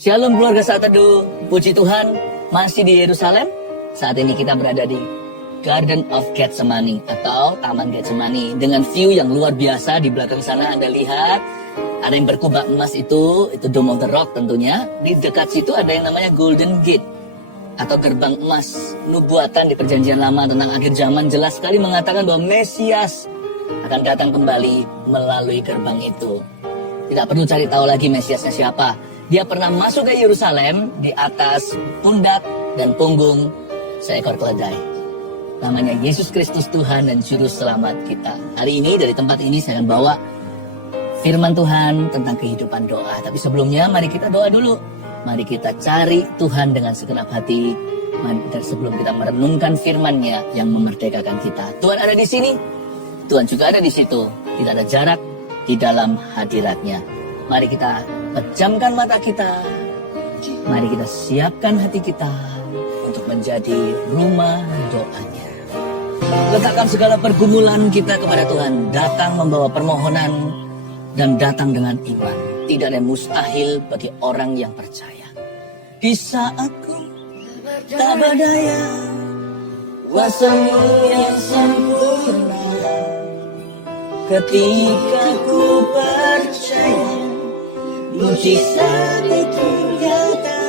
Shalom keluarga Saat Teduh, puji Tuhan masih di Yerusalem. Saat ini kita berada di Garden of Getsemani atau Taman Getsemani dengan view yang luar biasa. Di belakang sana Anda lihat ada yang berkubah emas itu Dome of the Rock tentunya. Di dekat situ ada yang namanya Golden Gate atau gerbang emas. Nubuatan di perjanjian lama tentang akhir zaman jelas sekali mengatakan bahwa Mesias akan datang kembali melalui gerbang itu. Tidak perlu cari tahu lagi Mesiasnya siapa. Dia pernah masuk ke Yerusalem di atas pundak dan punggung seekor keledai. Namanya Yesus Kristus Tuhan dan Juru Selamat kita. Hari ini dari tempat ini saya akan bawa firman Tuhan tentang kehidupan doa. Tapi sebelumnya mari kita doa dulu. Mari kita cari Tuhan dengan segenap hati. Dan sebelum kita merenungkan firman-Nya yang memerdekakan kita. Tuhan ada di sini. Tuhan juga ada di situ. Tidak ada jarak di dalam hadirat-Nya. Mari kita pejamkan mata kita. Mari kita siapkan hati kita untuk menjadi rumah doanya. Letakkan segala pergumulan kita kepada Tuhan. Datang membawa permohonan dan datang dengan iman. Tidak ada yang mustahil bagi orang yang percaya. Di saat ku tak berdaya, kuasa-Mu yang sempurna. Ketika ku percaya, mujizat itu nyata,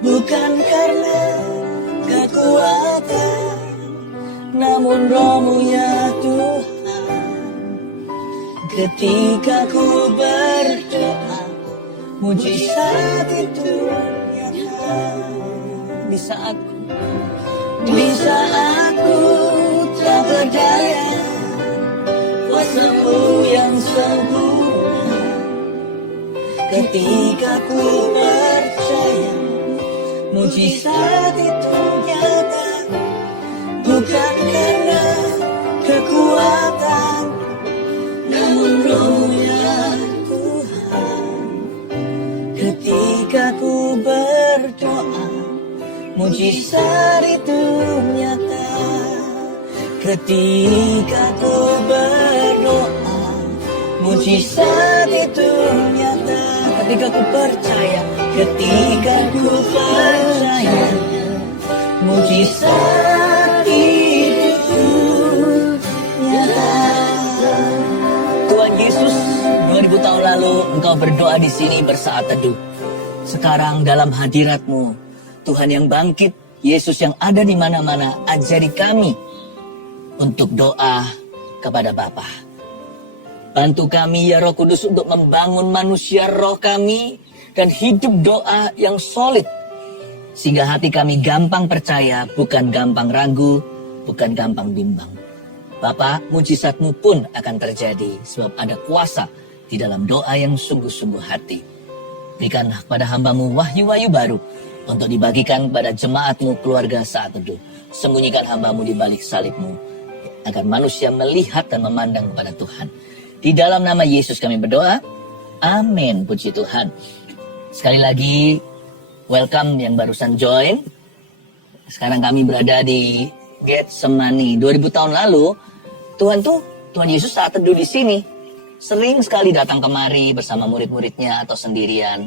bukan karena kekuatan, namun Roh-Mu ya Tuhan. Ketika ku berdoa, mujizat itu nyata. Di saat ku tak berdaya, kuasa-Mu yang sempurna. Ketika ku percaya, mujizat itu nyata, bukan karena kekuatan, namun Roh-Nya Tuhan. Ketika ku berdoa, mujizat itu nyata. Ketika ku berdoa, mujizat itu nyata. Ketika ku percaya, mujizat itu nyata. Tuhan Yesus, 2000 tahun lalu Engkau berdoa di sini bersaat teduh. Sekarang dalam hadirat-Mu, Tuhan yang bangkit, Yesus yang ada di mana-mana, ajari kami untuk doa kepada Bapa. Bantu kami ya Roh Kudus untuk membangun manusia roh kami dan hidup doa yang solid. Sehingga hati kami gampang percaya, bukan gampang ragu, bukan gampang bimbang. Bapa, mujizat-Mu pun akan terjadi sebab ada kuasa di dalam doa yang sungguh-sungguh hati. Berikan kepada hamba-Mu wahyu-wahyu baru untuk dibagikan kepada jemaat-Mu keluarga Saat Teduh. Sembunyikan hamba-Mu di balik salib-Mu agar manusia melihat dan memandang kepada Tuhan. Di dalam nama Yesus kami berdoa. Amin. Puji Tuhan. Sekali lagi, welcome yang barusan join. Sekarang kami berada di Getsemani. 2000 tahun lalu, Tuhan Yesus saat teduh di sini. Sering sekali datang kemari bersama murid-muridnya atau sendirian.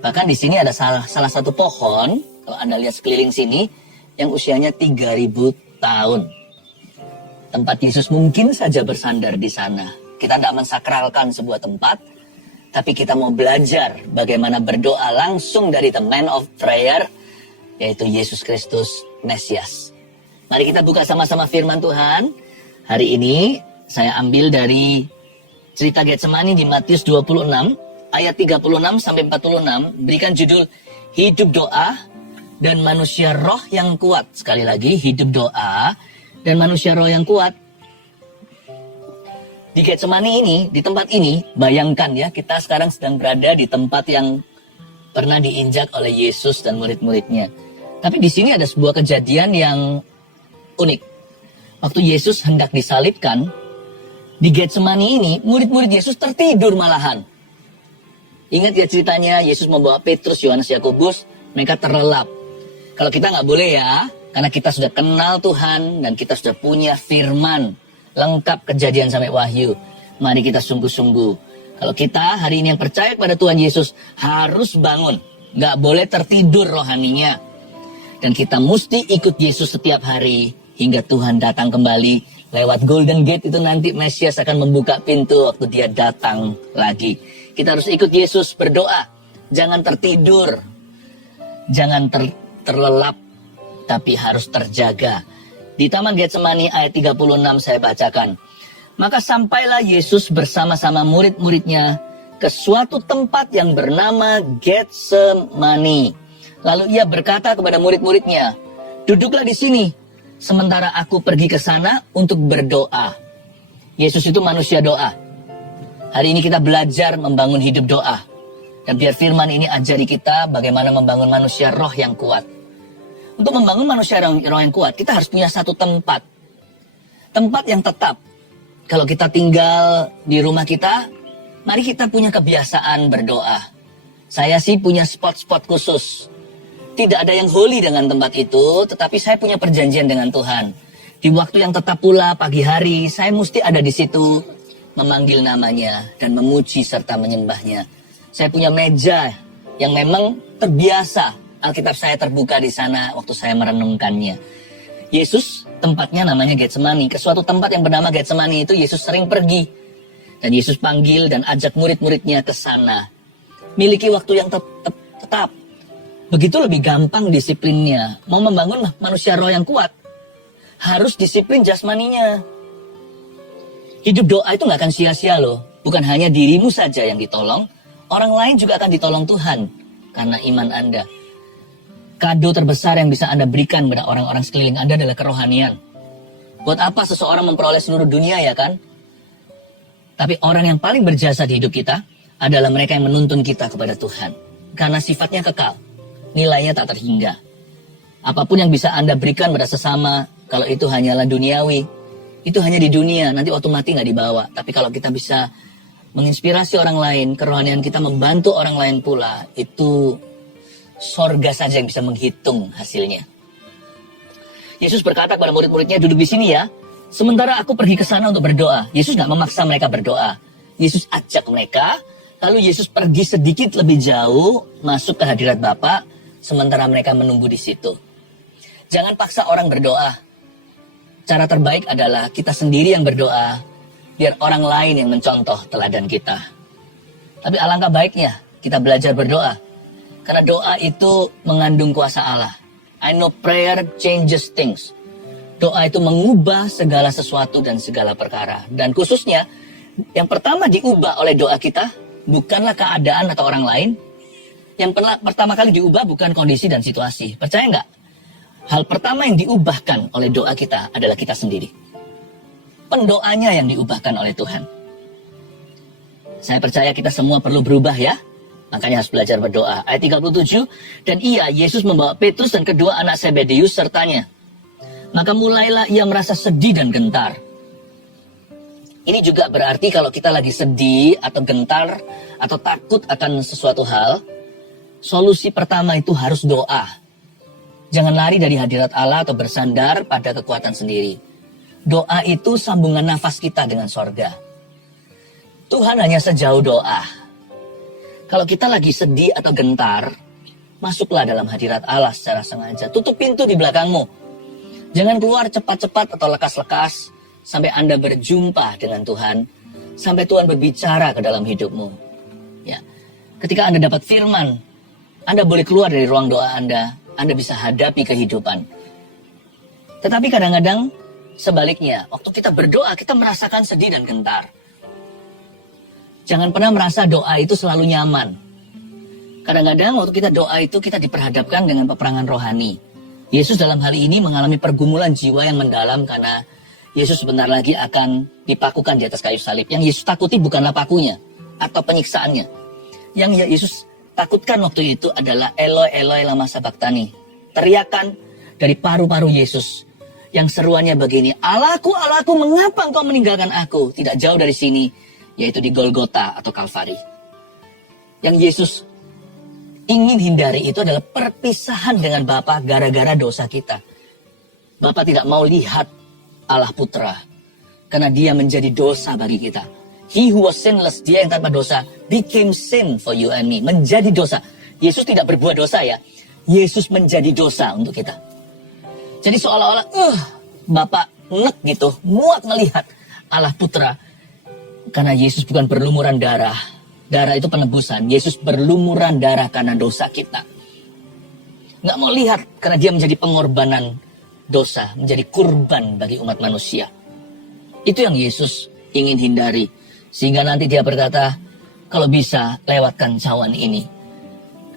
Bahkan di sini ada salah satu pohon, kalau Anda lihat sekeliling sini, yang usianya 3000 tahun. Tempat Yesus mungkin saja bersandar di sana. Kita tidak mensakralkan sebuah tempat, tapi kita mau belajar bagaimana berdoa langsung dari the man of prayer, yaitu Yesus Kristus Mesias. Mari kita buka sama-sama firman Tuhan. Hari ini saya ambil dari cerita Getsemani di Matius 26, ayat 36 sampai 46, berikan judul Hidup Doa dan Manusia Roh yang Kuat. Sekali lagi, hidup doa dan manusia roh yang kuat. Di Getsemani ini, di tempat ini, bayangkan ya, kita sekarang sedang berada di tempat yang pernah diinjak oleh Yesus dan murid-muridnya. Tapi di sini ada sebuah kejadian yang unik. Waktu Yesus hendak disalibkan, di Getsemani ini, murid-murid Yesus tertidur malahan. Ingat ya ceritanya, Yesus membawa Petrus, Yohanes, Yakobus, mereka terlelap. Kalau kita nggak boleh ya, karena kita sudah kenal Tuhan dan kita sudah punya firman lengkap Kejadian sampai Wahyu. Mari kita sungguh-sungguh Kalau kita hari ini yang percaya kepada Tuhan Yesus harus bangun. Gak boleh tertidur rohaninya. Dan kita mesti ikut Yesus setiap hari hingga Tuhan datang kembali. Lewat Golden Gate itu nanti Mesias akan membuka pintu waktu dia datang lagi. Kita harus ikut Yesus berdoa. Jangan tertidur. Jangan terlelap. Tapi harus terjaga. Di Taman Getsemani ayat 36 saya bacakan. Maka sampailah Yesus bersama-sama murid-muridnya ke suatu tempat yang bernama Getsemani. Lalu ia berkata kepada murid-muridnya, duduklah di sini, sementara aku pergi ke sana untuk berdoa. Yesus itu manusia doa. Hari ini kita belajar membangun hidup doa. Dan biar firman ini ajari kita bagaimana membangun manusia roh yang kuat. Untuk membangun manusia roh yang kuat, kita harus punya satu tempat. Tempat yang tetap. Kalau kita tinggal di rumah kita, mari kita punya kebiasaan berdoa. Saya sih punya spot-spot khusus. Tidak ada yang holy dengan tempat itu, tetapi saya punya perjanjian dengan Tuhan. Di waktu yang tetap pula pagi hari, saya mesti ada di situ memanggil namanya dan memuji serta menyembahnya. Saya punya meja yang memang terbiasa Alkitab saya terbuka di sana waktu saya merenungkannya. Yesus tempatnya namanya Getsemani. Ke suatu tempat yang bernama Getsemani itu Yesus sering pergi. Dan Yesus panggil dan ajak murid-muridnya ke sana. Miliki waktu yang tetap. Begitu lebih gampang disiplinnya. Mau membangun manusia roh yang kuat, harus disiplin jasmaninya. Hidup doa itu gak akan sia-sia loh. Bukan hanya dirimu saja yang ditolong, orang lain juga akan ditolong Tuhan karena iman Anda. Kado terbesar yang bisa Anda berikan pada orang-orang sekeliling Anda adalah kerohanian. Buat apa seseorang memperoleh seluruh dunia, ya kan? Tapi orang yang paling berjasa di hidup kita adalah mereka yang menuntun kita kepada Tuhan. Karena sifatnya kekal, nilainya tak terhingga. Apapun yang bisa Anda berikan pada sesama, kalau itu hanyalah duniawi, itu hanya di dunia, nanti waktu mati nggak dibawa. Tapi kalau kita bisa menginspirasi orang lain, kerohanian kita membantu orang lain pula, itu sorga saja yang bisa menghitung hasilnya. Yesus berkata kepada murid-muridnya, duduk di sini ya, sementara aku pergi ke sana untuk berdoa. Yesus nggak memaksa mereka berdoa. Yesus ajak mereka, lalu Yesus pergi sedikit lebih jauh, masuk ke hadirat Bapa, sementara mereka menunggu di situ. Jangan paksa orang berdoa. Cara terbaik adalah kita sendiri yang berdoa, biar orang lain yang mencontoh teladan kita. Tapi alangkah baiknya kita belajar berdoa. Karena doa itu mengandung kuasa Allah. I know prayer changes things. Doa itu mengubah segala sesuatu dan segala perkara. Dan khususnya, yang pertama diubah oleh doa kita, bukanlah keadaan atau orang lain. Yang pertama kali diubah bukan kondisi dan situasi. Percaya nggak? Hal pertama yang diubahkan oleh doa kita adalah kita sendiri. Pendoanya yang diubahkan oleh Tuhan. Saya percaya kita semua perlu berubah ya. Makanya harus belajar berdoa. Ayat 37, dan ia, Yesus membawa Petrus dan kedua anak Zebedeus sertanya. Maka mulailah ia merasa sedih dan gentar. Ini juga berarti kalau kita lagi sedih atau gentar atau takut akan sesuatu hal, solusi pertama itu harus doa. Jangan lari dari hadirat Allah atau bersandar pada kekuatan sendiri. Doa itu sambungan nafas kita dengan sorga. Tuhan hanya sejauh doa. Kalau kita lagi sedih atau gentar, masuklah dalam hadirat Allah secara sengaja. Tutup pintu di belakangmu. Jangan keluar cepat-cepat atau lekas-lekas sampai Anda berjumpa dengan Tuhan, sampai Tuhan berbicara ke dalam hidupmu. Ya. Ketika Anda dapat firman, Anda boleh keluar dari ruang doa Anda bisa hadapi kehidupan. Tetapi kadang-kadang sebaliknya, waktu kita berdoa, kita merasakan sedih dan gentar. Jangan pernah merasa doa itu selalu nyaman. Kadang-kadang waktu kita doa itu kita diperhadapkan dengan peperangan rohani. Yesus dalam hal ini mengalami pergumulan jiwa yang mendalam karena Yesus sebentar lagi akan dipakukan di atas kayu salib. Yang Yesus takuti bukanlah pakunya atau penyiksaannya. Yang Yesus takutkan waktu itu adalah Eloi, Eloi lama sabachthani. Teriakan dari paru-paru Yesus yang seruannya begini, Allahku, Allahku, mengapa engkau meninggalkan aku? Tidak jauh dari sini, yaitu di Golgota atau Kalvari. Yang Yesus ingin hindari itu adalah perpisahan dengan Bapa gara-gara dosa kita. Bapa tidak mau lihat Allah Putra karena dia menjadi dosa bagi kita. He who was sinless, dia yang tanpa dosa, became sin for you and me. Menjadi dosa. Yesus tidak berbuat dosa ya. Yesus menjadi dosa untuk kita. Jadi seolah-olah, Bapak nek gitu, muak melihat Allah Putra. Karena Yesus bukan berlumuran darah. Darah itu penebusan. Yesus berlumuran darah karena dosa kita. Nggak mau lihat karena dia menjadi pengorbanan dosa. Menjadi kurban bagi umat manusia. Itu yang Yesus ingin hindari. Sehingga nanti dia berkata, kalau bisa lewatkan cawan ini.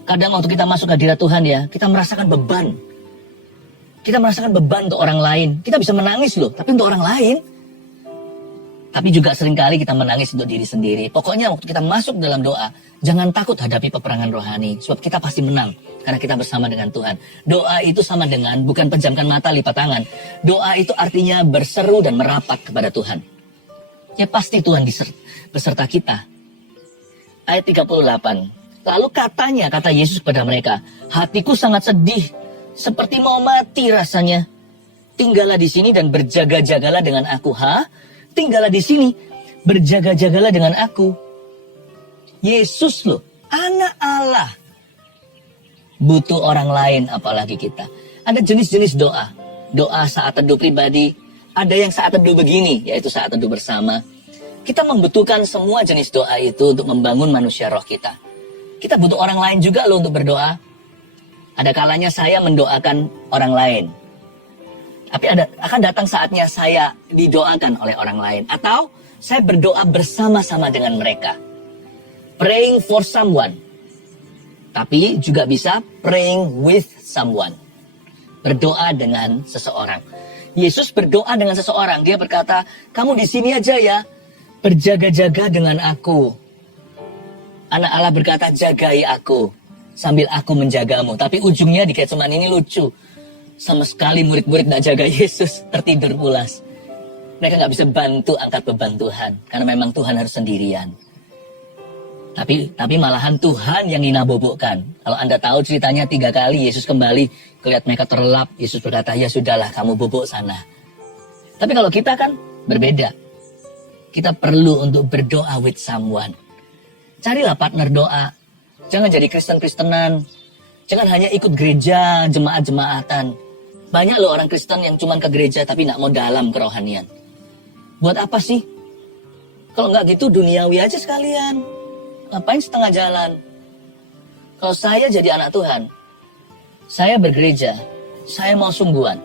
Kadang waktu kita masuk hadirat Tuhan ya, kita merasakan beban. Kita merasakan beban untuk orang lain. Kita bisa menangis loh, tapi untuk orang lain. Tapi juga seringkali kita menangis untuk diri sendiri. Pokoknya waktu kita masuk dalam doa, jangan takut hadapi peperangan rohani. Sebab kita pasti menang, karena kita bersama dengan Tuhan. Doa itu sama dengan, bukan pejamkan mata, lipat tangan. Doa itu artinya berseru dan merapat kepada Tuhan. Ya pasti Tuhan beserta kita. Ayat 38. Lalu kata Yesus kepada mereka, hatiku sangat sedih, seperti mau mati rasanya. Tinggallah di sini dan berjaga-jagalah dengan aku. Tinggallah di sini, berjaga-jagalah dengan aku. Yesus loh, anak Allah. Butuh orang lain apalagi kita. Ada jenis-jenis doa. Doa saat teduh pribadi. Ada yang saat teduh begini, yaitu saat teduh bersama. Kita membutuhkan semua jenis doa itu untuk membangun manusia roh kita. Kita butuh orang lain juga loh untuk berdoa. Ada kalanya saya mendoakan orang lain. Tapi akan datang saatnya saya didoakan oleh orang lain. Atau saya berdoa bersama-sama dengan mereka. Praying for someone. Tapi juga bisa praying with someone. Berdoa dengan seseorang. Yesus berdoa dengan seseorang. Dia berkata, kamu di sini aja ya. Berjaga-jaga dengan aku. Anak Allah berkata, jagai aku. Sambil aku menjagamu. Tapi ujungnya di Getseman ini lucu. Sama sekali murid-murid gak jaga Yesus. Tertidur pulas. Mereka gak bisa bantu angkat beban Tuhan. Karena memang Tuhan harus sendirian. Tapi malahan Tuhan yang dinabobokkan. Kalau Anda tahu ceritanya 3 kali Yesus kembali. Kelihatan mereka terlelap. Yesus berkata, ya sudahlah kamu bobok sana. Tapi kalau kita kan berbeda. Kita perlu untuk berdoa with someone. Carilah partner doa. Jangan jadi Kristen-Kristenan. Jangan hanya ikut gereja, jemaat-jemaatan. Banyak loh orang Kristen yang cuma ke gereja tapi gak mau dalam kerohanian. Buat apa sih? Kalau nggak gitu duniawi aja sekalian. Ngapain setengah jalan? Kalau saya jadi anak Tuhan, saya bergereja, saya mau sungguhan.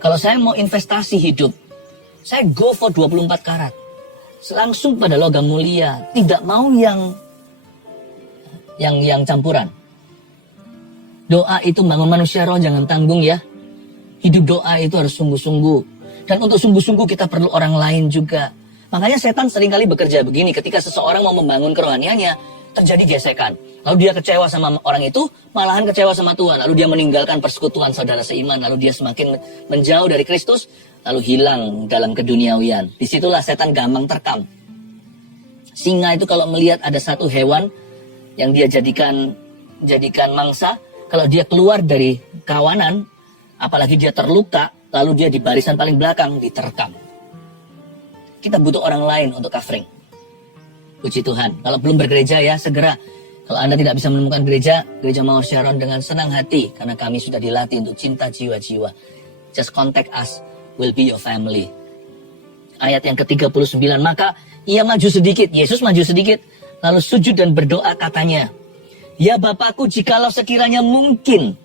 Kalau saya mau investasi hidup, saya go for 24 karat. Langsung pada logam mulia, tidak mau yang campuran. Doa itu bangun manusia roh, jangan tanggung ya. Hidup doa itu harus sungguh-sungguh. Dan untuk sungguh-sungguh kita perlu orang lain juga. Makanya setan seringkali bekerja begini. Ketika seseorang mau membangun kerohaniannya, terjadi gesekan. Lalu dia kecewa sama orang itu, malahan kecewa sama Tuhan. Lalu dia meninggalkan persekutuan saudara seiman. Lalu dia semakin menjauh dari Kristus. Lalu hilang dalam keduniawian. Disitulah setan gampang terkam. Singa itu kalau melihat ada satu hewan yang dia jadikan mangsa, kalau dia keluar dari kawanan, apalagi dia terluka, lalu dia di barisan paling belakang diterkam. Kita butuh orang lain untuk covering. Puji Tuhan. Kalau belum bergereja ya, segera. Kalau Anda tidak bisa menemukan gereja Mawar Sharon dengan senang hati, karena kami sudah dilatih untuk cinta jiwa-jiwa. Just contact us, we'll be your family. Ayat yang ke-39, maka ia maju sedikit, Yesus maju sedikit, lalu sujud dan berdoa katanya, ya Bapakku, jikalau sekiranya mungkin,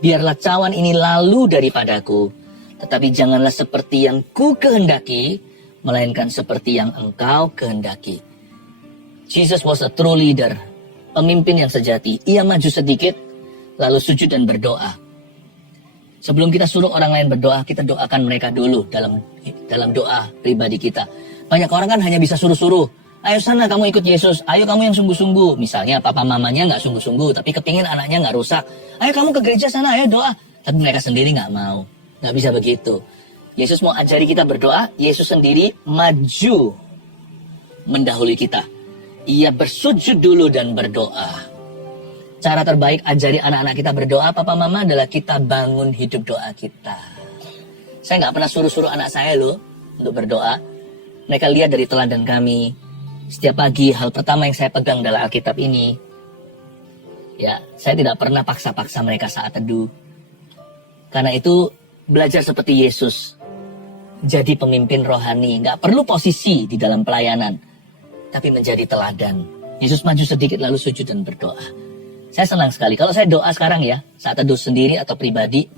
biarlah cawan ini lalu daripadaku, tetapi janganlah seperti yang ku kehendaki, melainkan seperti yang engkau kehendaki. Jesus was a true leader, pemimpin yang sejati. Ia maju sedikit, lalu sujud dan berdoa. Sebelum kita suruh orang lain berdoa, kita doakan mereka dulu dalam doa pribadi kita. Banyak orang kan hanya bisa suruh-suruh. Ayo sana kamu ikut Yesus, ayo kamu yang sungguh-sungguh. Misalnya papa mamanya nggak sungguh-sungguh, tapi kepingin anaknya nggak rusak. Ayo kamu ke gereja sana, ayo doa. Tapi mereka sendiri nggak mau, nggak bisa begitu. Yesus mau ajari kita berdoa, Yesus sendiri maju mendahului kita. Ia bersujud dulu dan berdoa. Cara terbaik ajari anak-anak kita berdoa, papa mama, adalah kita bangun hidup doa kita. Saya nggak pernah suruh-suruh anak saya loh untuk berdoa. Mereka lihat dari teladan kami. Setiap pagi hal pertama yang saya pegang adalah Alkitab ini. Ya, saya tidak pernah paksa-paksa mereka saat teduh. Karena itu belajar seperti Yesus. Jadi pemimpin rohani, nggak perlu posisi di dalam pelayanan, tapi menjadi teladan. Yesus maju sedikit lalu sujud dan berdoa. Saya senang sekali kalau saya doa sekarang ya, saat teduh sendiri atau pribadi,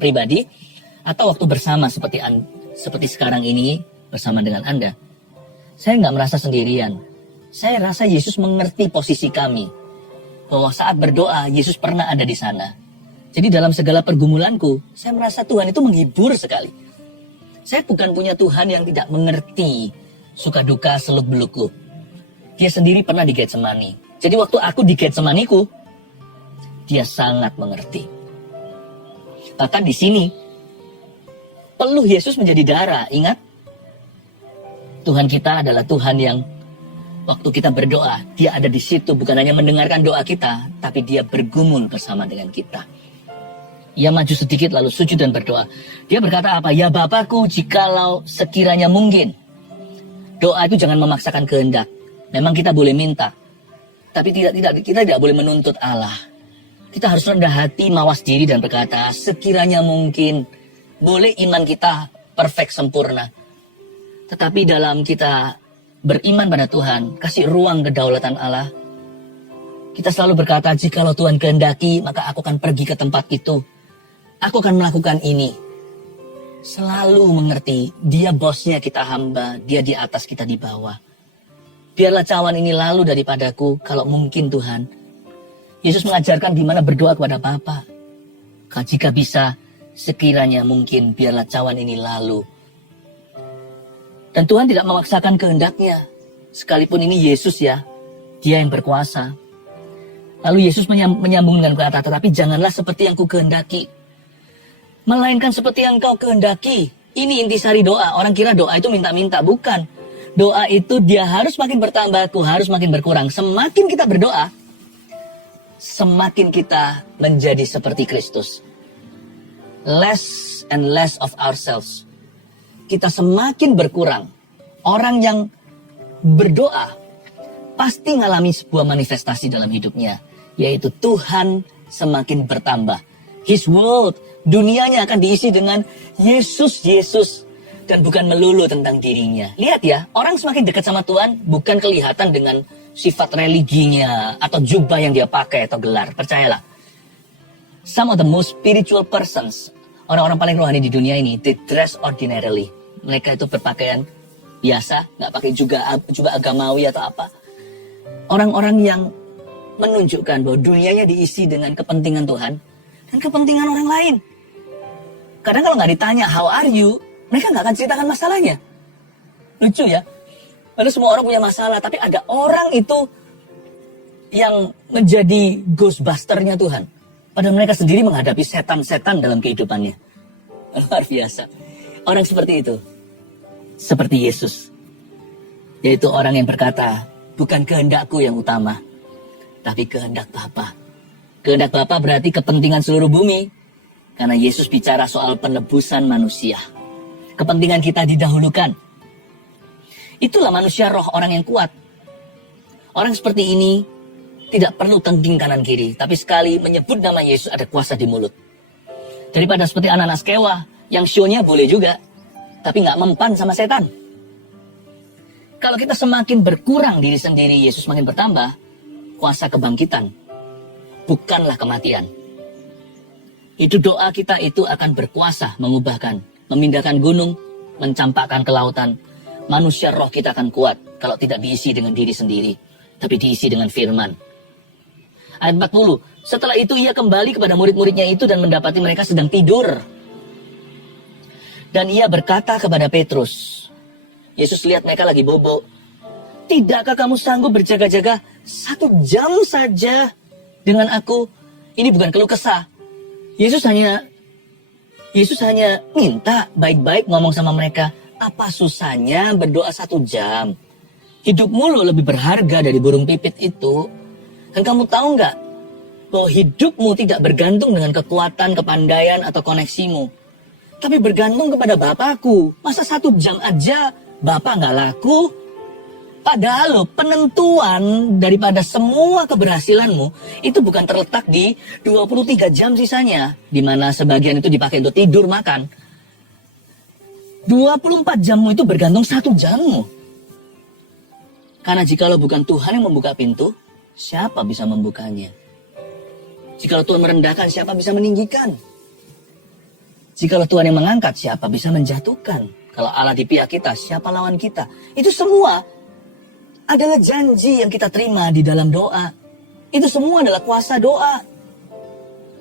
atau waktu bersama seperti sekarang ini bersama dengan Anda. Saya nggak merasa sendirian. Saya rasa Yesus mengerti posisi kami. Bahwa saat berdoa, Yesus pernah ada di sana. Jadi dalam segala pergumulanku, saya merasa Tuhan itu menghibur sekali. Saya bukan punya Tuhan yang tidak mengerti suka duka seluk belukku. Dia sendiri pernah di Getsemani. Jadi waktu aku di Getsemaniku, dia sangat mengerti. Bahkan di sini, peluh Yesus menjadi darah. Ingat, Tuhan kita adalah Tuhan yang waktu kita berdoa, dia ada di situ bukan hanya mendengarkan doa kita, tapi dia bergumul bersama dengan kita. Ia maju sedikit lalu sujud dan berdoa. Dia berkata apa? Ya Bapakku, jikalau sekiranya mungkin. Doa itu jangan memaksakan kehendak. Memang kita boleh minta, tapi kita tidak boleh menuntut Allah. Kita harus rendah hati, mawas diri dan berkata, sekiranya mungkin. Boleh iman kita perfect, sempurna. Tetapi dalam kita beriman pada Tuhan, kasih ruang kedaulatan Allah. Kita selalu berkata, jikalau Tuhan kehendaki, maka aku akan pergi ke tempat itu. Aku akan melakukan ini. Selalu mengerti, dia bosnya kita hamba, dia di atas kita di bawah. Biarlah cawan ini lalu daripadaku, kalau mungkin Tuhan. Yesus mengajarkan di mana berdoa kepada Bapa. Jika bisa, sekiranya mungkin, biarlah cawan ini lalu. Dan Tuhan tidak memaksakan kehendaknya. Sekalipun ini Yesus ya, dia yang berkuasa. Lalu Yesus menyambung dengan kata, tetapi janganlah seperti yang ku kehendaki, melainkan seperti yang kau kehendaki. Ini intisari doa. Orang kira doa itu minta-minta. Bukan. Doa itu dia harus makin bertambah, aku harus makin berkurang. Semakin kita berdoa, semakin kita menjadi seperti Kristus. Less and less of ourselves. Kita semakin berkurang. Orang yang berdoa pasti mengalami sebuah manifestasi dalam hidupnya, yaitu Tuhan semakin bertambah. His world, dunianya akan diisi dengan Yesus, dan bukan melulu tentang dirinya. Lihat ya, orang semakin dekat sama Tuhan bukan kelihatan dengan sifat religinya atau jubah yang dia pakai atau gelar. Percayalah, some of the most spiritual persons, orang-orang paling rohani di dunia ini, they dress ordinarily. Mereka itu berpakaian biasa, nggak pakai juga agamawi atau apa. Orang-orang yang menunjukkan bahwa dunianya diisi dengan kepentingan Tuhan dan kepentingan orang lain. Kadang kalau nggak ditanya, how are you? Mereka nggak akan ceritakan masalahnya. Lucu ya. Lalu semua orang punya masalah, tapi ada orang itu yang menjadi ghostbusternya Tuhan. Padahal mereka sendiri menghadapi setan-setan dalam kehidupannya. Luar biasa. Orang seperti itu. Seperti Yesus. Yaitu orang yang berkata, bukan kehendakku yang utama, tapi kehendak Bapa. Kehendak Bapa berarti kepentingan seluruh bumi. Karena Yesus bicara soal penebusan manusia. Kepentingan kita didahulukan. Itulah manusia roh, orang yang kuat. Orang seperti ini tidak perlu tengking kanan kiri, tapi sekali menyebut nama Yesus ada kuasa di mulut. Daripada seperti anak-anak sekewa, yang show-nya boleh juga, tapi nggak mempan sama setan. Kalau kita semakin berkurang diri sendiri, Yesus semakin bertambah, kuasa kebangkitan, bukanlah kematian. Itu doa kita itu akan berkuasa mengubahkan, memindahkan gunung, mencampakkan ke lautan. Manusia roh kita akan kuat kalau tidak diisi dengan diri sendiri, tapi diisi dengan firman. Ayat 40, setelah itu ia kembali kepada murid-muridnya itu dan mendapati mereka sedang tidur. Dan ia berkata kepada Petrus, Yesus lihat mereka lagi bobo. Tidakkah kamu sanggup berjaga-jaga 1 jam saja dengan aku? Ini bukan keluh kesah. Yesus hanya minta baik-baik ngomong sama mereka. Apa susahnya berdoa 1 jam? Hidupmu lo lebih berharga dari burung pipit itu. Dan kamu tahu nggak bahwa hidupmu tidak bergantung dengan kekuatan, kepandaian, atau koneksimu. Tapi bergantung kepada Bapakku. Masa 1 jam aja Bapak nggak laku. Padahal loh, penentuan daripada semua keberhasilanmu itu bukan terletak di 23 jam sisanya. Di mana sebagian itu dipakai untuk tidur, makan. 24 jammu itu bergantung 1 jammu. Karena jikalau bukan Tuhan yang membuka pintu, siapa bisa membukanya? Jikalau Tuhan merendahkan, siapa bisa meninggikan? Jikalau Tuhan yang mengangkat, siapa bisa menjatuhkan? Kalau Allah di pihak kita, siapa lawan kita? Itu semua adalah janji yang kita terima di dalam doa. Itu semua adalah kuasa doa.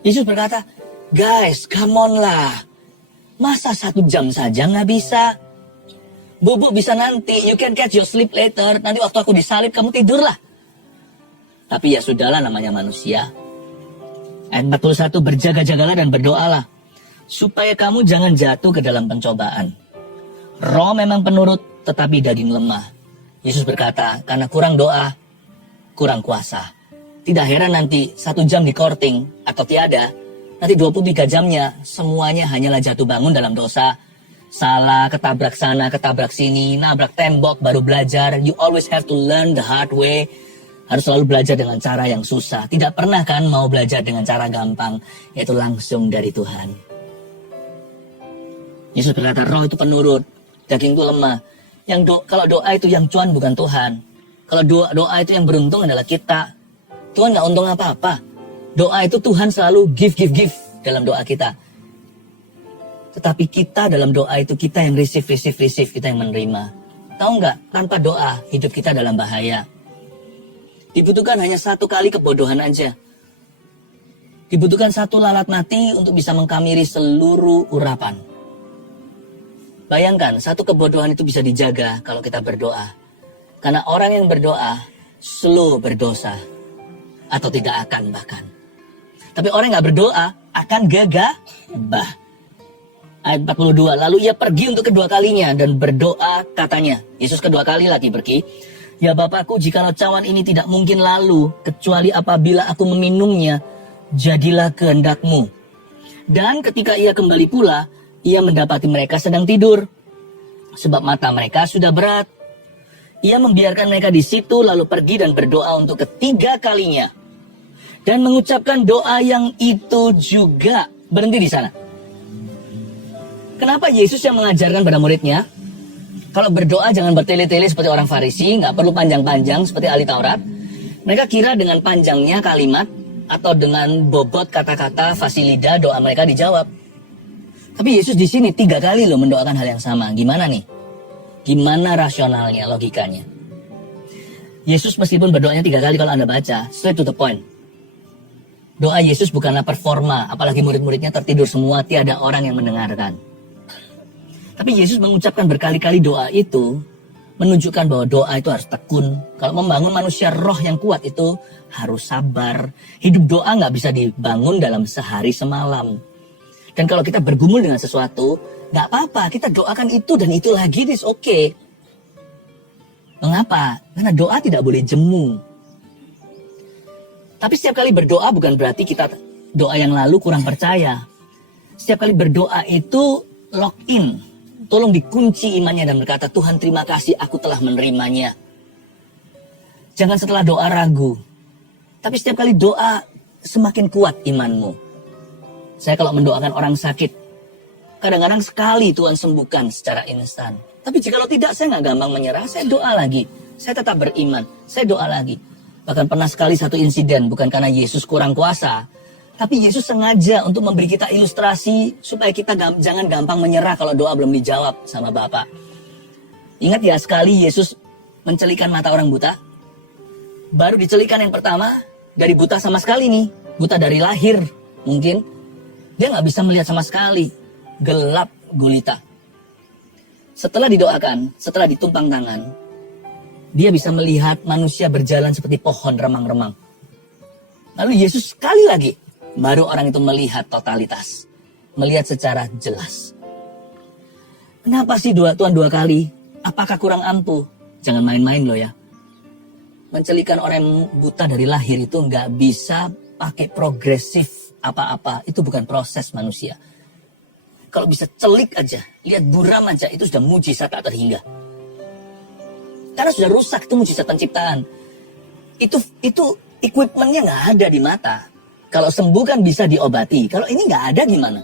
Yesus berkata, guys, come on lah. Masa 1 jam saja nggak bisa? Bubuk bisa nanti, you can catch your sleep later. Nanti waktu aku disalib, kamu tidurlah. Tapi ya sudahlah, namanya manusia. Ayat 41, berjaga-jagalah dan berdoalah, supaya kamu jangan jatuh ke dalam pencobaan. Roh memang penurut, tetapi daging lemah. Yesus berkata, karena kurang doa, kurang kuasa. Tidak heran nanti 1 jam di courting atau tiada, nanti 23 jamnya semuanya hanyalah jatuh bangun dalam dosa. Salah, ketabrak sana, ketabrak sini, nabrak tembok, baru belajar. You always have to learn the hard way. Harus selalu belajar dengan cara yang susah. Tidak pernah kan mau belajar dengan cara gampang, yaitu langsung dari Tuhan. Yesus berkata, roh itu penurut, daging itu lemah. Kalau doa itu yang cuan bukan Tuhan. Kalau doa itu yang beruntung adalah kita. Tuhan nggak untung apa-apa. Doa itu Tuhan selalu give dalam doa kita. Tetapi kita dalam doa itu kita yang receive, kita yang menerima. Tahu nggak? Tanpa doa hidup kita dalam bahaya. Dibutuhkan hanya 1 kali kebodohan aja. Dibutuhkan 1 lalat mati untuk bisa mengkamiri seluruh urapan. Bayangkan, 1 kebodohan itu bisa dijaga kalau kita berdoa. Karena orang yang berdoa, slow berdosa. Atau tidak akan bahkan. Tapi orang yang gak berdoa, akan gegabah. Ayat 42, lalu ia pergi untuk kedua kalinya dan berdoa katanya. Yesus kedua kali lagi pergi. Ya Bapakku, jikalau cawan ini tidak mungkin lalu, kecuali apabila aku meminumnya, jadilah kehendak-Mu. Dan ketika ia kembali pula, ia mendapati mereka sedang tidur, sebab mata mereka sudah berat. Ia membiarkan mereka di situ, lalu pergi dan berdoa untuk ketiga kalinya. Dan mengucapkan doa yang itu juga. Berhenti di sana. Kenapa Yesus yang mengajarkan pada muridnya, kalau berdoa jangan bertele-tele seperti orang Farisi, nggak perlu panjang-panjang seperti ahli Taurat. Mereka kira dengan panjangnya kalimat, atau dengan bobot kata-kata fasilida doa mereka dijawab. Tapi Yesus di sini 3 kali loh mendoakan hal yang sama. Gimana nih? Gimana rasionalnya, logikanya? Yesus meskipun berdoanya 3 kali kalau Anda baca, straight to the point. Doa Yesus bukanlah performa, apalagi murid-muridnya tertidur semua, tiada orang yang mendengarkan. Tapi Yesus mengucapkan berkali-kali doa itu, menunjukkan bahwa doa itu harus tekun. Kalau membangun manusia roh yang kuat itu harus sabar. Hidup doa nggak bisa dibangun dalam sehari semalam. Dan kalau kita bergumul dengan sesuatu, nggak apa-apa, kita doakan itu dan itu lagi, it's okay. Mengapa? Karena doa tidak boleh jemu. Tapi setiap kali berdoa bukan berarti kita doa yang lalu kurang percaya. Setiap kali berdoa itu lock in. Tolong dikunci imannya dan berkata, Tuhan terima kasih aku telah menerimanya. Jangan setelah doa ragu. Tapi setiap kali doa semakin kuat imanmu. Saya kalau mendoakan orang sakit, kadang-kadang sekali Tuhan sembuhkan secara instan. Tapi jika tidak, saya nggak gampang menyerah. Saya doa lagi. Saya tetap beriman. Saya doa lagi. Bahkan pernah sekali satu insiden, bukan karena Yesus kurang kuasa, tapi Yesus sengaja untuk memberi kita ilustrasi supaya kita jangan gampang menyerah kalau doa belum dijawab sama Bapa. Ingat ya, sekali Yesus mencelikan mata orang buta. Baru dicelikan yang pertama, dari buta sama sekali nih. Buta dari lahir mungkin. Dia nggak bisa melihat sama sekali. Gelap gulita. Setelah didoakan, setelah ditumpang tangan, dia bisa melihat manusia berjalan seperti pohon remang-remang. Lalu Yesus sekali lagi, baru orang itu melihat totalitas. Melihat secara jelas. Kenapa sih Tuhan 2 kali? Apakah kurang ampuh? Jangan main-main loh ya. Mencelikan orang buta dari lahir itu nggak bisa pakai progresif apa-apa. Itu bukan proses manusia. Kalau bisa celik aja, lihat buram aja, itu sudah mujizat tak terhingga. Karena sudah rusak, itu mujizat penciptaan. Itu equipmentnya nggak ada di mata. Kalau sembuh kan bisa diobati. Kalau ini nggak ada gimana?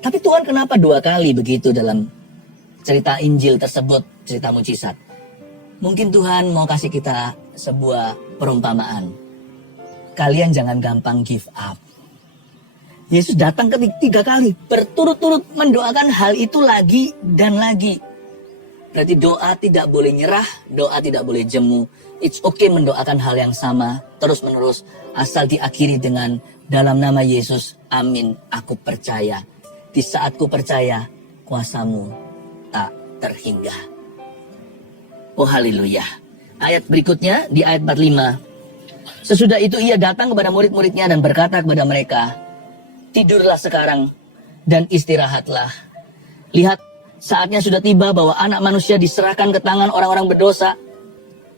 Tapi Tuhan kenapa 2 kali begitu dalam cerita Injil tersebut, cerita mujizat? Mungkin Tuhan mau kasih kita sebuah perumpamaan. Kalian jangan gampang give up. Yesus datang 3 kali, berturut-turut mendoakan hal itu lagi dan lagi. Berarti doa tidak boleh nyerah, doa tidak boleh jemu. It's okay mendoakan hal yang sama, terus-menerus, asal diakhiri dengan dalam nama Yesus, amin, aku percaya. Di saat ku percaya, kuasamu tak terhingga. Oh haleluya. Ayat berikutnya di ayat 45. Sesudah itu ia datang kepada murid-muridnya dan berkata kepada mereka, tidurlah sekarang dan istirahatlah. Lihat, saatnya sudah tiba bahwa anak manusia diserahkan ke tangan orang-orang berdosa.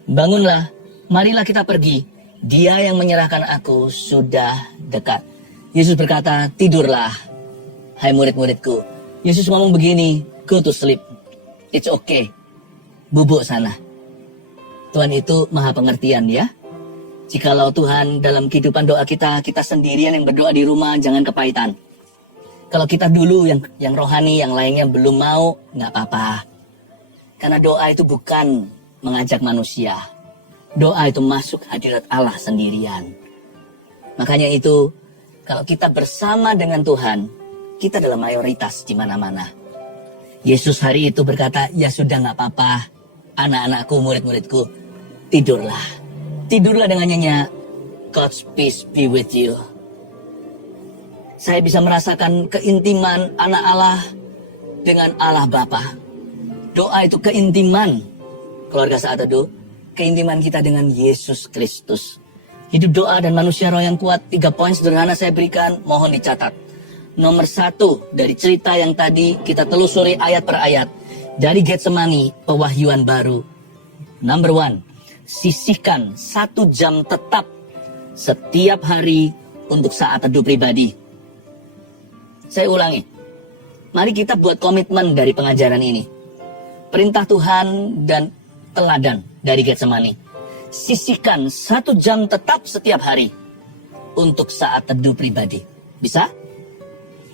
Bangunlah, marilah kita pergi. Dia yang menyerahkan aku sudah dekat. Yesus berkata, tidurlah, hai murid-muridku. Yesus ngomong begini, go to sleep. It's okay. Bubuk sana. Tuhan itu maha pengertian ya. Jikalau Tuhan dalam kehidupan doa kita sendirian yang berdoa di rumah, jangan kepahitan. Kalau kita dulu yang rohani, yang lainnya belum mau, nggak apa-apa. Karena doa itu bukan mengajak manusia. Doa itu masuk hadirat Allah sendirian. Makanya itu, kalau kita bersama dengan Tuhan, kita adalah mayoritas di mana-mana. Yesus hari itu berkata, ya sudah nggak apa-apa, anak-anakku, murid-muridku, tidurlah. Tidurlah dengan nyanyi, God's peace be with you. Saya bisa merasakan keintiman anak Allah dengan Allah Bapa. Doa itu keintiman keluarga Saat Teduh, keintiman kita dengan Yesus Kristus. Hidup doa dan manusia roh yang kuat, 3 poin sederhana saya berikan, mohon dicatat. Nomor 1, dari cerita yang tadi kita telusuri ayat per ayat. Dari Getsemani, pewahyuan baru. Number 1, sisihkan 1 jam tetap setiap hari untuk saat teduh pribadi. Saya ulangi, mari kita buat komitmen dari pengajaran ini. Perintah Tuhan dan teladan dari Getsemani. Sisihkan 1 jam tetap setiap hari untuk saat teduh pribadi. Bisa?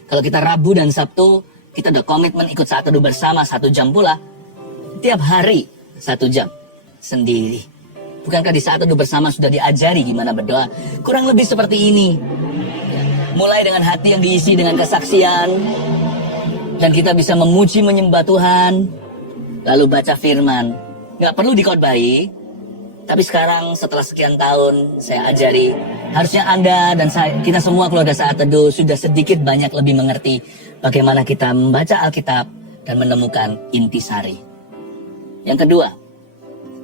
Kalau kita Rabu dan Sabtu, kita udah komitmen ikut saat teduh bersama 1 jam pula. Tiap hari 1 jam sendiri. Bukankah di saat teduh bersama sudah diajari gimana berdoa? Kurang lebih seperti ini. Mulai dengan hati yang diisi dengan kesaksian. Dan kita bisa memuji menyembah Tuhan. Lalu baca firman. Gak perlu dikhotbahi. Tapi sekarang setelah sekian tahun saya ajari, harusnya Anda dan kita semua keluarga Saat Teduh sudah sedikit banyak lebih mengerti bagaimana kita membaca Alkitab dan menemukan intisari. Yang kedua,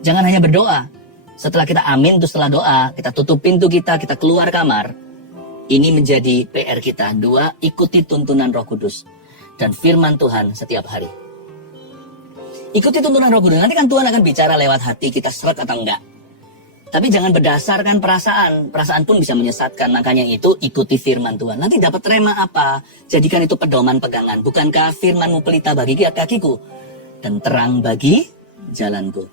jangan hanya berdoa. Setelah kita amin itu setelah doa, kita tutup pintu kita keluar kamar. Ini menjadi PR kita. 2, ikuti tuntunan Roh Kudus dan firman Tuhan setiap hari. Ikuti tuntunan Roh Kudus. Nanti kan Tuhan akan bicara lewat hati kita seret atau enggak. Tapi jangan berdasarkan perasaan. Perasaan pun bisa menyesatkan. Makanya itu ikuti firman Tuhan. Nanti dapat rema apa? Jadikan itu pedoman pegangan. Bukankah firman-Mu pelita bagi kakiku dan terang bagi jalanku.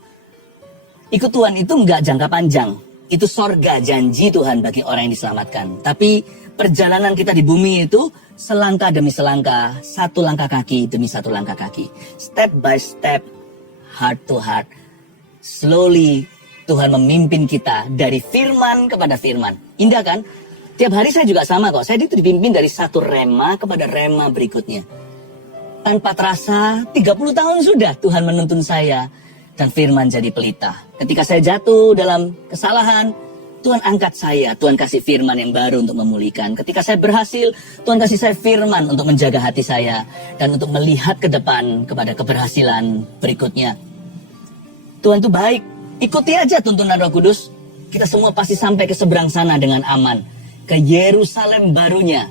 Ikut Tuhan itu enggak jangka panjang. Itu sorga, janji Tuhan bagi orang yang diselamatkan. Tapi perjalanan kita di bumi itu selangkah demi selangkah, 1 langkah kaki demi 1 langkah kaki. Step by step, heart to heart. Slowly Tuhan memimpin kita dari firman kepada firman. Indah kan? Tiap hari saya juga sama kok. Saya itu dipimpin dari 1 rema kepada rema berikutnya. Tanpa terasa 30 tahun sudah Tuhan menuntun saya. Dan firman jadi pelita. Ketika saya jatuh dalam kesalahan, Tuhan angkat saya. Tuhan kasih firman yang baru untuk memulihkan. Ketika saya berhasil, Tuhan kasih saya firman untuk menjaga hati saya. Dan untuk melihat ke depan kepada keberhasilan berikutnya. Tuhan itu baik. Ikuti aja tuntunan Roh Kudus. Kita semua pasti sampai ke seberang sana dengan aman. Ke Yerusalem barunya.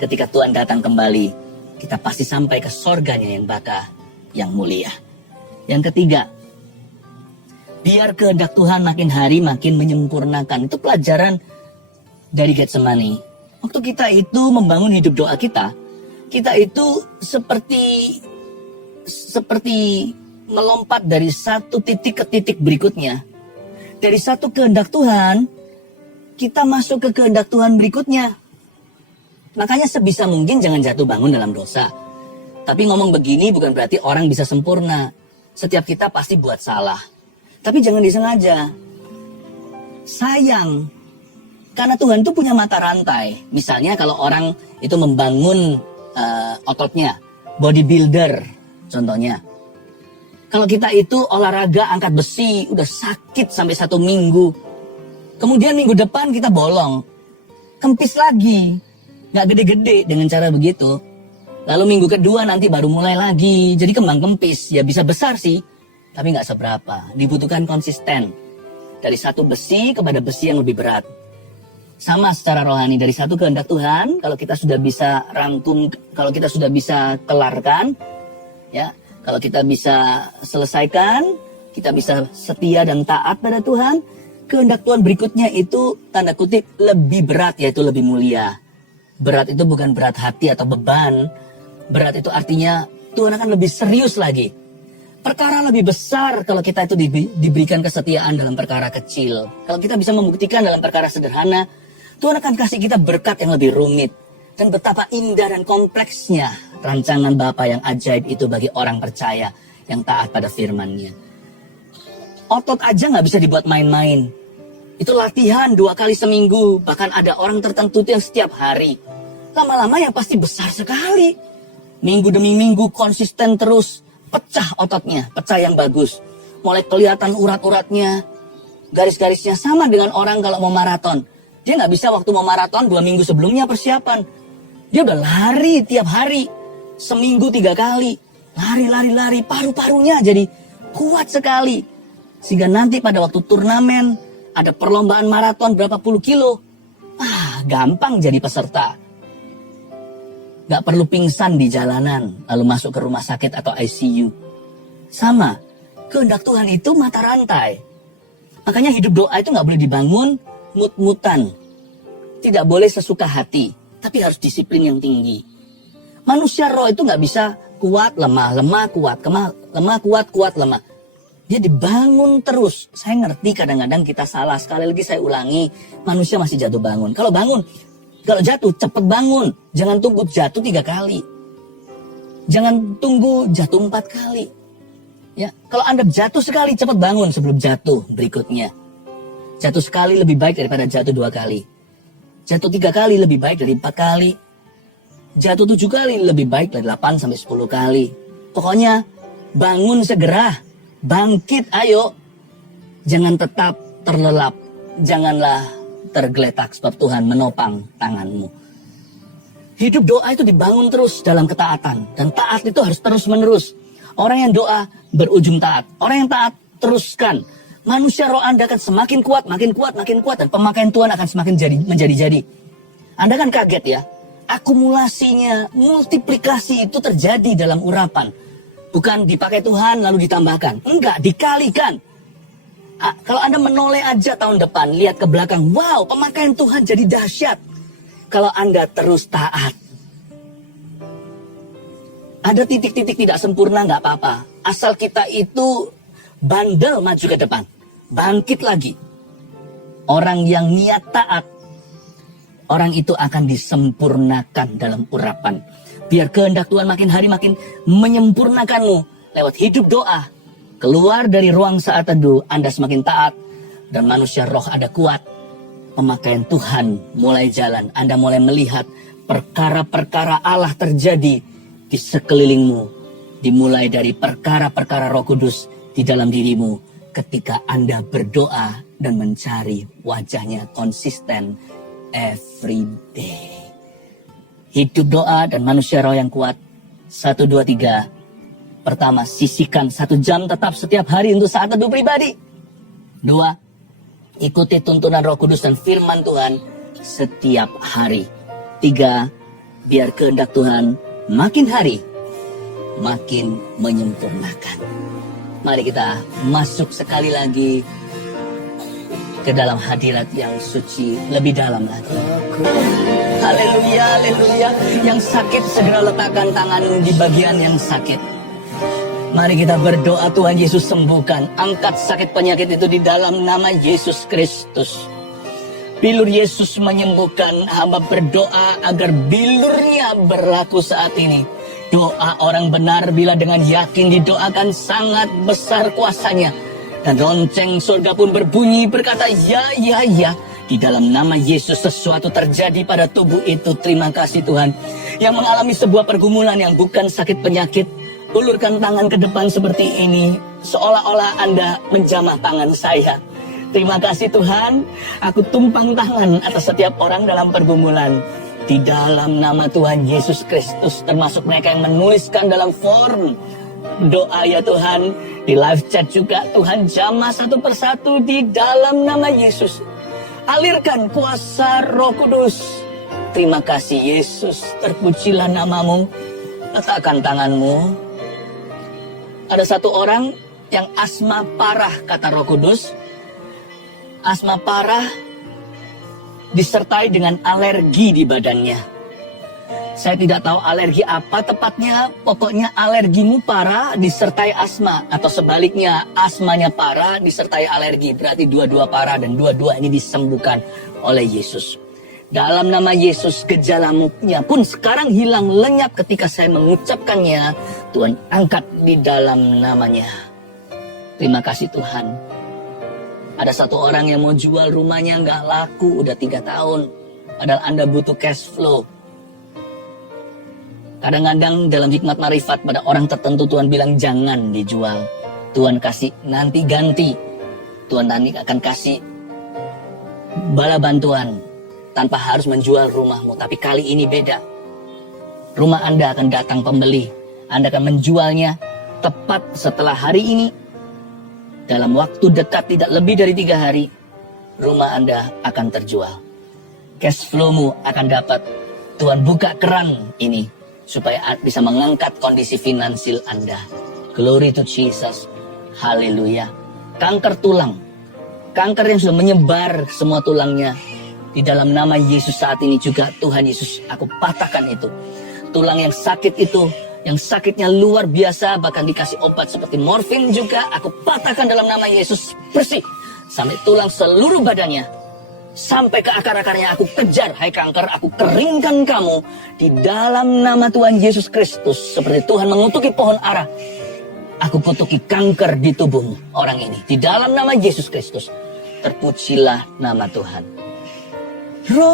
Ketika Tuhan datang kembali, kita pasti sampai ke sorganya yang baka, yang mulia. Yang ketiga, biar kehendak Tuhan makin hari makin menyempurnakan. Itu pelajaran dari Getsemani. Waktu kita itu membangun hidup doa kita itu seperti melompat dari satu titik ke titik berikutnya. Dari satu kehendak Tuhan, kita masuk ke kehendak Tuhan berikutnya. Makanya sebisa mungkin jangan jatuh bangun dalam dosa. Tapi ngomong begini bukan berarti orang bisa sempurna. Setiap kita pasti buat salah. Tapi jangan disengaja. Sayang. Karena Tuhan itu punya mata rantai. Misalnya kalau orang itu membangun ototnya. Bodybuilder contohnya. Kalau kita itu olahraga angkat besi, udah sakit sampai 1 minggu. Kemudian minggu depan kita bolong. Kempis lagi. Nggak gede-gede dengan cara begitu. Lalu minggu kedua nanti baru mulai lagi. Jadi kembang kempis. Ya bisa besar sih. Tapi nggak seberapa. Dibutuhkan konsisten. Dari satu besi kepada besi yang lebih berat. Sama secara rohani. Dari satu kehendak Tuhan. Kalau kita sudah bisa rangkum. Kalau kita sudah bisa kelarkan. Ya. Kalau kita bisa selesaikan, kita bisa setia dan taat pada Tuhan, kehendak Tuhan berikutnya itu tanda kutip lebih berat, yaitu lebih mulia. Berat itu bukan berat hati atau beban. Berat itu artinya Tuhan akan lebih serius lagi. Perkara lebih besar kalau kita itu diberikan kesetiaan dalam perkara kecil. Kalau kita bisa membuktikan dalam perkara sederhana, Tuhan akan kasih kita berkat yang lebih rumit. Dan betapa indah dan kompleksnya rancangan Bapa yang ajaib itu bagi orang percaya yang taat pada firman-Nya. Otot aja nggak bisa dibuat main-main. Itu latihan 2 kali seminggu. Bahkan ada orang tertentu yang setiap hari. Lama-lama yang pasti besar sekali. Minggu demi minggu konsisten terus. Pecah ototnya, pecah yang bagus. Mulai kelihatan urat-uratnya. Garis-garisnya sama dengan orang kalau mau maraton. Dia nggak bisa waktu mau maraton 2 minggu sebelumnya persiapan. Dia udah lari tiap hari. Seminggu 3 kali. Lari. Paru-parunya jadi kuat sekali. Sehingga nanti pada waktu turnamen. Ada perlombaan maraton berapa puluh kilo. Gampang jadi peserta. Gak perlu pingsan di jalanan. Lalu masuk ke rumah sakit atau ICU. Sama. Kehendak Tuhan itu mata rantai. Makanya hidup doa itu gak boleh dibangun mut-mutan. Tidak boleh sesuka hati. Tapi harus disiplin yang tinggi. Manusia roh itu nggak bisa kuat, lemah, kuat, lemah, kuat, lemah. Dia dibangun terus. Saya ngerti kadang-kadang kita salah. Sekali lagi saya ulangi, manusia masih jatuh bangun. Kalau jatuh, cepet bangun. Jangan tunggu jatuh 3 kali. Jangan tunggu jatuh 4 kali. Ya, kalau Anda jatuh sekali, cepet bangun sebelum jatuh berikutnya. Jatuh sekali lebih baik daripada jatuh 2 kali. Jatuh 3 kali lebih baik dari 4 kali. Jatuh 7 kali lebih baik dari 8 sampai 10 kali. Pokoknya bangun segera. Bangkit ayo. Jangan tetap terlelap. Janganlah tergeletak sebab Tuhan menopang tanganmu. Hidup doa itu dibangun terus dalam ketaatan. Dan taat itu harus terus menerus. Orang yang doa berujung taat. Orang yang taat teruskan. Manusia roh Anda akan semakin kuat. Dan pemakaian Tuhan akan semakin menjadi-jadi. Anda kan kaget ya. Akumulasinya, multiplikasi itu terjadi dalam urapan. Bukan dipakai Tuhan lalu ditambahkan. Enggak, dikalikan. Kalau Anda menoleh aja tahun depan, lihat ke belakang. Wow, pemakaian Tuhan jadi dahsyat. Kalau Anda terus taat. Ada titik-titik tidak sempurna, nggak apa-apa. Asal kita itu bandel maju ke depan. Bangkit lagi. Orang yang niat taat. Orang itu akan disempurnakan dalam urapan. Biar kehendak Tuhan makin hari makin menyempurnakanmu. Lewat hidup doa. Keluar dari ruang saat teduh. Anda semakin taat. Dan manusia roh ada kuat. Pemakaian Tuhan mulai jalan. Anda mulai melihat perkara-perkara Allah terjadi di sekelilingmu. Dimulai dari perkara-perkara Roh Kudus di dalam dirimu. Ketika Anda berdoa dan mencari wajahnya konsisten every day. Hidup doa dan manusia roh yang kuat. 1, 2, 3. Pertama, sisihkan 1 jam tetap setiap hari untuk saat teduh pribadi. 2, ikuti tuntunan Roh Kudus dan firman Tuhan setiap hari. 3, biar kehendak Tuhan makin hari makin menyempurnakan. Mari kita masuk sekali lagi ke dalam hadirat yang suci, lebih dalam lagi. Haleluya, haleluya. Yang sakit segera letakkan tanganmu di bagian yang sakit. Mari kita berdoa, Tuhan Yesus sembuhkan. Angkat sakit penyakit itu di dalam nama Yesus Kristus. Bilur Yesus menyembuhkan. Hamba berdoa agar bilurnya berlaku saat ini. Doa orang benar bila dengan yakin didoakan sangat besar kuasanya. Dan lonceng surga pun berbunyi berkata, ya, ya, ya. Di dalam nama Yesus sesuatu terjadi pada tubuh itu. Terima kasih Tuhan. Yang mengalami sebuah pergumulan yang bukan sakit penyakit. Ulurkan tangan ke depan seperti ini. Seolah-olah Anda menjamah tangan saya. Terima kasih Tuhan. Aku tumpang tangan atas setiap orang dalam pergumulan. Di dalam nama Tuhan Yesus Kristus. Termasuk mereka yang menuliskan dalam form doa ya Tuhan. Di live chat juga Tuhan jamah satu persatu di dalam nama Yesus. Alirkan kuasa Roh Kudus. Terima kasih Yesus. Terpujilah namamu. Letakkan tanganmu. Ada satu orang yang asma parah, kata Roh Kudus. Asma parah disertai dengan alergi di badannya. Saya tidak tahu alergi apa tepatnya, pokoknya alergimu parah disertai asma. Atau sebaliknya, asmanya parah disertai alergi. Berarti dua-dua parah dan dua-dua ini disembuhkan oleh Yesus. Dalam nama Yesus, gejalamu pun sekarang hilang lenyap ketika saya mengucapkannya. Tuhan angkat di dalam namanya. Terima kasih Tuhan. Ada satu orang yang mau jual rumahnya nggak laku udah 3 tahun. Padahal Anda butuh cash flow. Kadang-kadang dalam hikmat marifat pada orang tertentu Tuhan bilang jangan dijual. Tuhan kasih nanti ganti. Tuhan nanti akan kasih bala bantuan. Tanpa harus menjual rumahmu. Tapi kali ini beda. Rumah Anda akan datang pembeli. Anda akan menjualnya tepat setelah hari ini. Dalam waktu dekat tidak lebih dari 3 hari. Rumah Anda akan terjual. Cash flow-mu akan dapat. Tuhan buka keran ini. Supaya bisa mengangkat kondisi finansial Anda. Glory to Jesus. Haleluya. Kanker tulang. Kanker yang sudah menyebar semua tulangnya. Di dalam nama Yesus saat ini juga Tuhan Yesus aku patahkan itu. Tulang yang sakit itu, yang sakitnya luar biasa bahkan dikasih obat seperti morfin juga aku patahkan dalam nama Yesus bersih. Sampai tulang seluruh badannya. Sampai ke akar-akarnya aku kejar. Hai kanker, aku keringkan kamu. Di dalam nama Tuhan Yesus Kristus. Seperti Tuhan mengutuki pohon ara. Aku kutuki kanker di tubuhmu orang ini. Di dalam nama Yesus Kristus. Terpujilah nama Tuhan. Roh